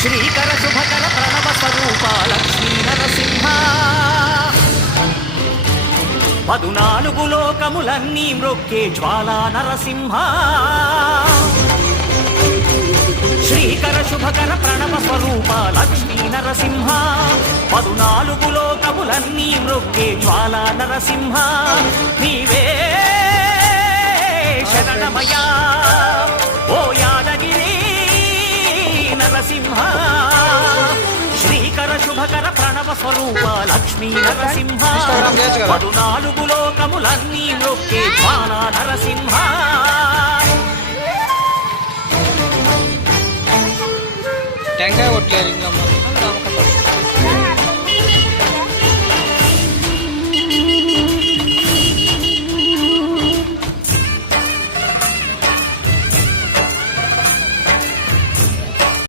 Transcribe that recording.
శ్రీకర శుభకర ప్రణవ స్వరూప లక్ష్మీ నరసింహ 14 లోకములన్నీ మ్రొక్కే జ్వాలా నరసింహ శ్రీకర శుభకర ప్రణవ స్వరూప లక్ష్మీ నరసింహ 14 లోకములన్నీ మ్రొక్కే జ్వాలా నరసింహ నీవే శరణమయా ఓ యాదగిరి నరసింహ శ్రీకర శుభకర ప్రణవ స్వరూప లక్ష్మీ నరసింహ 14 లోకములన్నీ మ్రొక్కే జ్వాలా నరసింహ టెంకాయ కొట్టలేదు ఇంకా